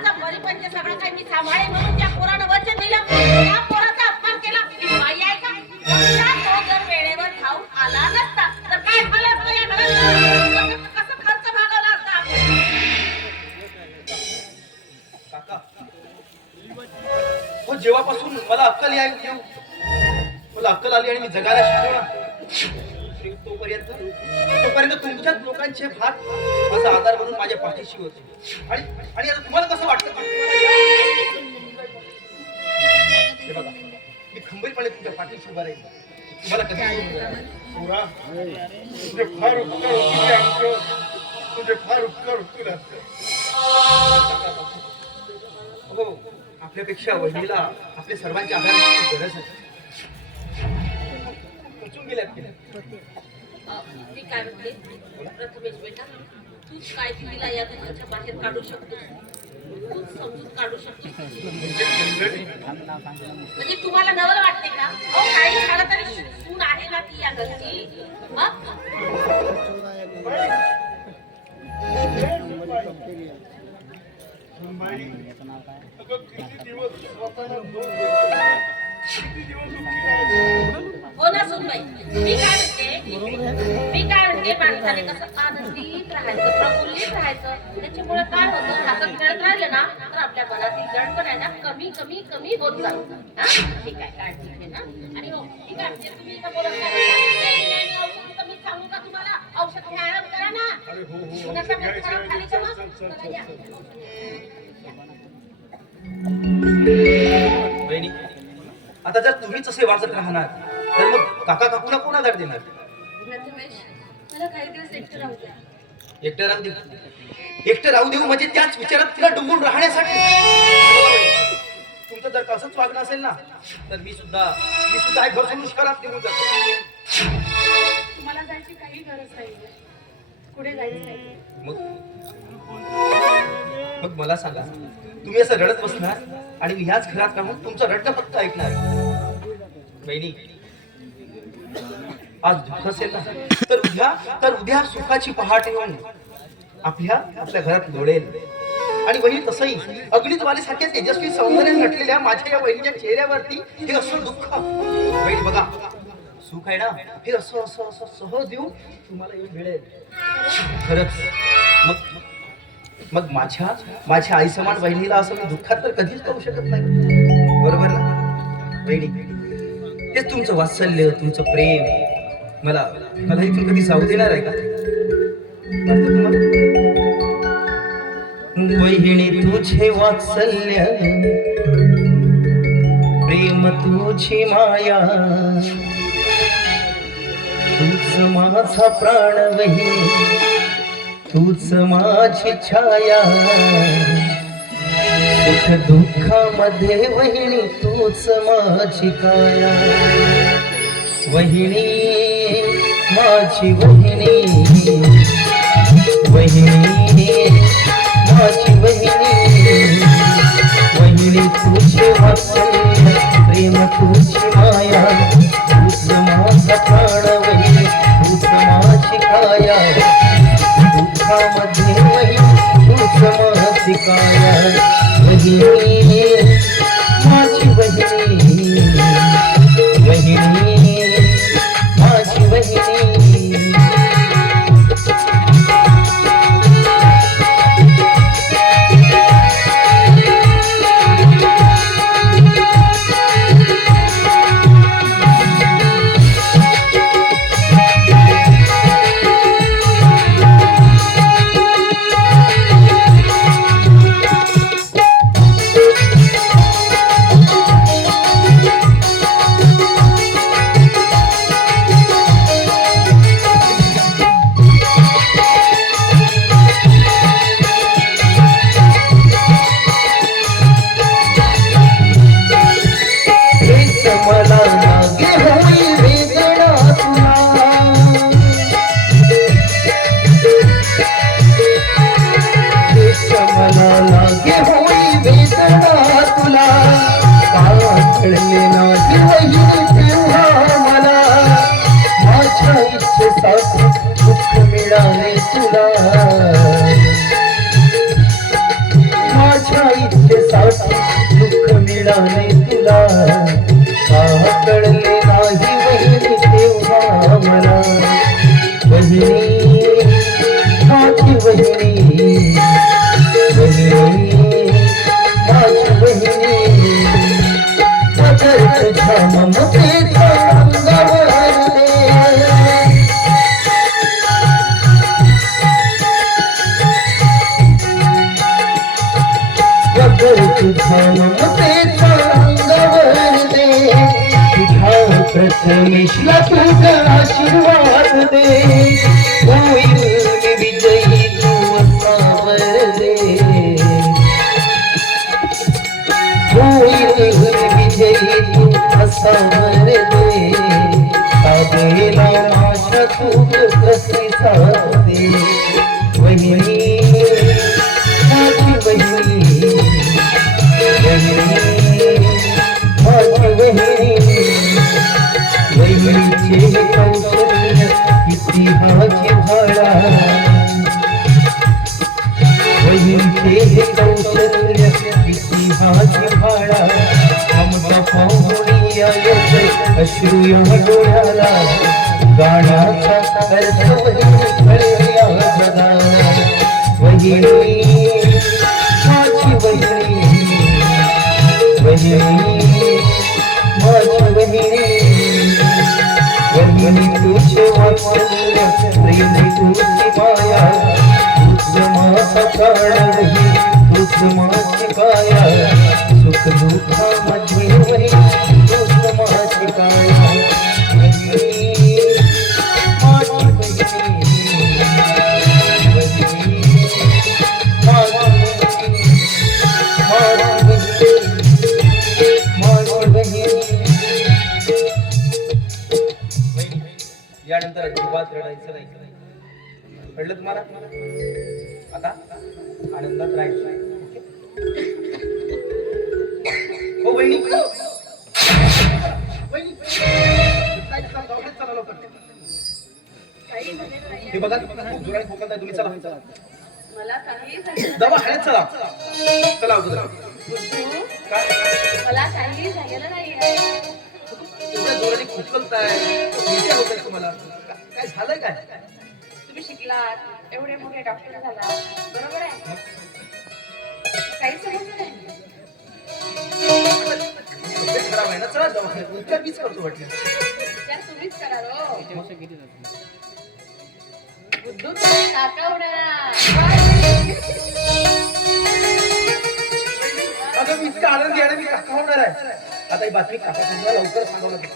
माझा मरीपंच सगळं काही मी सांभाळे म्हणून त्या पोरानं वचन दिलं. त्या पोराचा अपमान केला. बाई आहे का? तो जर वेळेवर खाऊन आला नसता तर काय झालं असतं या घरात? कसं खर्च भागवला असता आपण? काका हो, जेव्हापासून मला अक्कल येऊ मला अक्कल आली आणि मी जगायला शिकलो ना, तोपर्यंत तुमच्याच लोकांचे हात माझा आधार बनून माझ्या पाठीशी होते. आणि आणि आता तुम्हाला कसं वाटतं? हे बघा, मी खंबीरपणे तुमच्या पाठीशी उभा राहील. तुम्हाला कधी तुझे फार उपकार होतील, तुझे फार उपकार होतील. हो, आपल्यापेक्षा वहिनीला आपल्या सर्वांच्या आधाराची गरज आहे. मी काय म्हणते, प्रथमेश बेटा, तूच काय तिला या घराच्या बाहेर काढू शकतो, तूच समजून काढू शकतो. म्हणजे तुम्हाला नवल वाटते का? अहो, काही झालं तरी सून आहे ना ती या घरची. हो ना सुनबाई, मी काय म्हणते माणसाने कसं आनंदीत राहायचं, प्रफुल्लित राहायचं. त्याच्यामुळे काय होतं, हातात खेळत राहिलं ना तर आपल्या मनातील दडपण आहे ना कमी कमी कमी होत जातं. ठीक आहे, काळजी घे ना. आणि हो, मी काय म्हणते, तुम्ही इथं बोलत नाही, औषध मी सांगू का तुम्हाला? औषध घ्यायला करा ना. बहिणी, आता जर तुम्हीच असे वाजत राहणार तर मग काका काकूला कोण आधार देणार? मला काही दिवस एकटं राहू द्या. एकटं राहू देऊ? एकटं राहू देऊ म्हणजे त्याच विचारात तिला डुंबून राहण्यासाठी? तुमचं जर कसंच वागणं असेल ना तर मी सुद्धा हे घर सोडून शहरात निघून जातो. तुम्हाला जायची काही गरज नाही, पुढे जायचं नाही. मग मला सांगा, तुम्ही असं रडत बसणार आणि मी ह्याच घरात राहून तुमचं रडणं फक्त ऐकणार? बहिणी, आज दुःख असेल ना तर उद्या सुखाची पहाट येऊन आपल्या घरात लोळेल. आणि वहिनी, तसंही अग्नित वालीसारख्या तेजस्वी सौंदर्य नटलेल्या माझ्या या वहिनीच्या चेहऱ्यावरती हे असं दुःख. बहिणी बघा, सुख आहे ना हे असं असं असं सहज येऊन तुम्हाला येऊन मिळेल. खरंच मग माझ्या आई समान बहिणीला असं मी दुःखात तर कधीच करू शकत नाही, बरोबर ना बहिणी? तेच तुमचं वात्सल्य, तुमचं प्रेम मला इथून कधी जाऊ देणार आहे का? वहिणी, तुझे वात्सल्य, प्रेम तुझी माया, तूच माझा प्राण वहिनी, तूच माझी छाया, सुख दुःखामध्ये वहिनी तूच माझी काया. वहिनी, माझी वहिनी, वहिनी, माझी वहिनी, वहिनी तुझे वात्सल्य, प्रेम तुझी माया, तूच माझा प्राण वहिनी, तूच माझी काया, दुःखामध्ये वहिनी तूच माझी काया. वहिनी, माझी वहिनी, वहिनी, माझी वहिनी. तुझ्या ममतेचा अंगावर दे, तुझ्या प्रथमेशला तुझा आशीर्वाद दे, होईल मी विजयी तू असावर दे, होईल मी विजयी तू असावर दे, साधेला माझ्या तू प्रतिसाद दे, वहिनी माझी वहिनी, माझी वहिनी, वहिनीचे कौशल्य इतिहाची भाळा, वहिनीचे कौशल्य इतिहाची भाळा, आमचा पाहुणी येते अश्रू या डोळ्याला, गाण्याचा अर्थ कळल्या जगाला, वहिनी माझी वहिनी, वहिनी माझी वहिनी, वहिनी तुझे वात्सल्य प्रेम तुझी माया, तुझ माझा प्राणही तुझ माझी काया, सुख दुःखामध्ये वहिनी तुझ माझी काया, वहिनी माझी वहिनी, यानंतर अजिबात रडायचं नाही, कळलं तुम्हाला? आता आनंदात राहायचं. हो बहिणी, हे बघा खूप जोराने खोकत आहे तुम्ही, चला मला काही झालेलं दवाखान्यात चला, चला अगोदर. काय मला काही झालेलं नाहीये. एवढ्या जोराने खोकलताय, उलट्या होत आहेत तुम्हाला, काय झालंय काय? तुम्ही शिकलात, एवढे मोठे डॉक्टर झाला, बरोबर आहे, काही समजलं नाही. तब्येत खराब आहे ना, चला दवाखान्यात, उपचार मीच करतो वाटलं. विचार तुम्हीच करा रो. बुद्धू काका उडाला. अगं मी इतका आनंदी आहे, मी काका होणार आहे. आता ही बातमी काका तुम्हाला लवकर सांगावं लागेल.